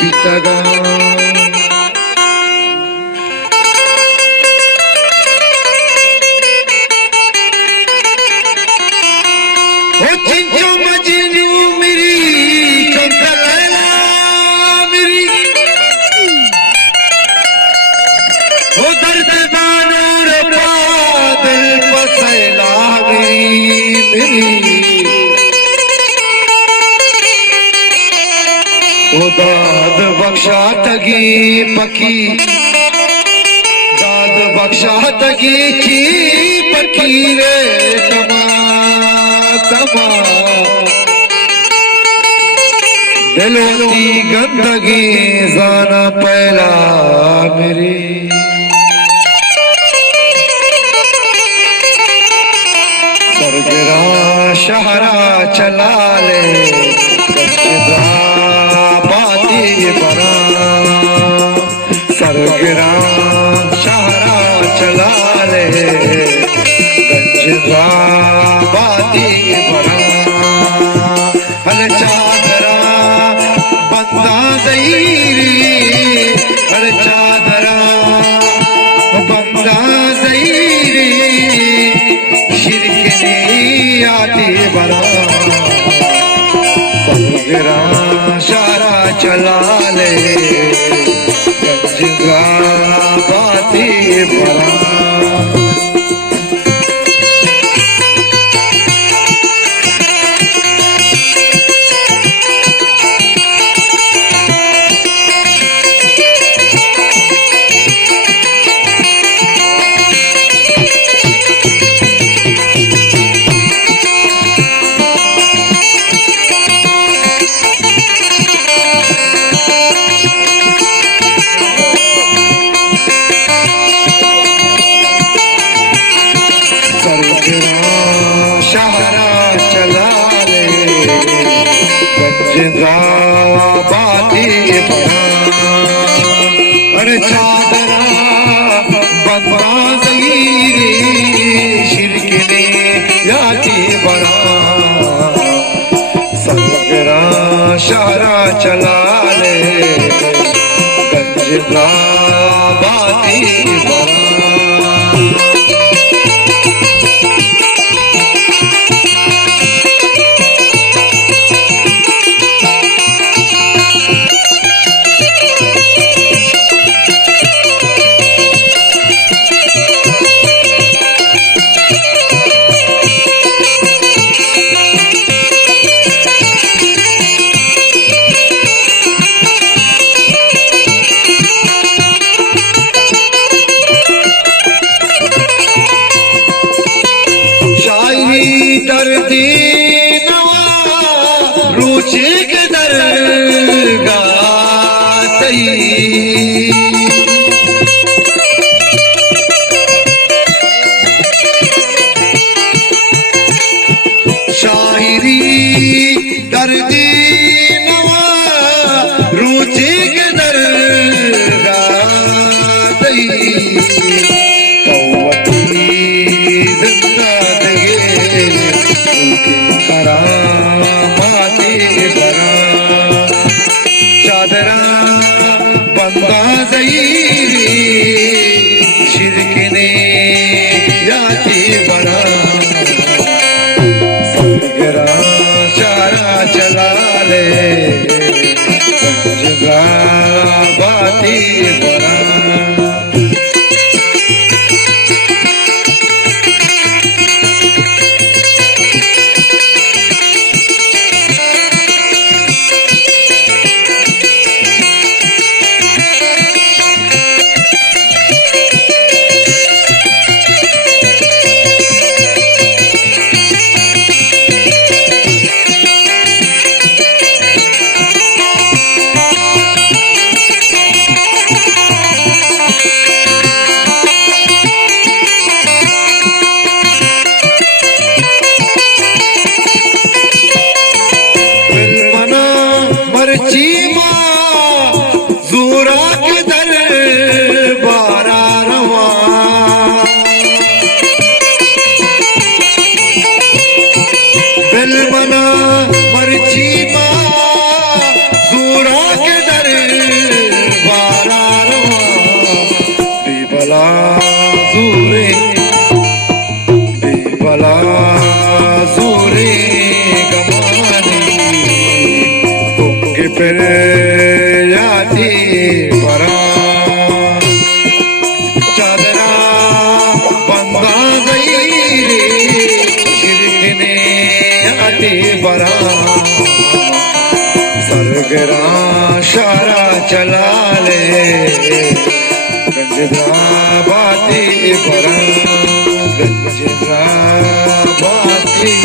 पितगा चिंचो मजनू मेरी चंदा लैला मेरी वो दर्द दानूर दिल पसैला मेरी वो दाद बख्शा तगी पकी दाद बख्शा तगी की पकी रे तमा तमा दिलों की गंदगी जाना पहला मेरी सरगरा शहरा चला ले बरा सरगरा शहरा चला ले गंजवा बाती बरा हल चादरा बंदा दईरी हल चादरा बंदा दईरी शिरकनी आती बरा सरगरा शारा चला ले गंजगा बाती बरा बाती अरे चादरा बंदा दईरी शिरकने याती बरा सरगरा शहरा चला ले गंजला बाती बरा दर्दी नवा रुचि के दरगाह शायरी दर्दी नवा रुचि के दरगाह चादरा बंदा दईरी शिरकने याती बरा सरगरा चारा चला ले गंजगा बाती बरा फिर जाती बरा चादरा बंदा गई रे शिरकने आती बरा सरगरा शारा चला ले गंजरा बाती बरा गंजरा बाती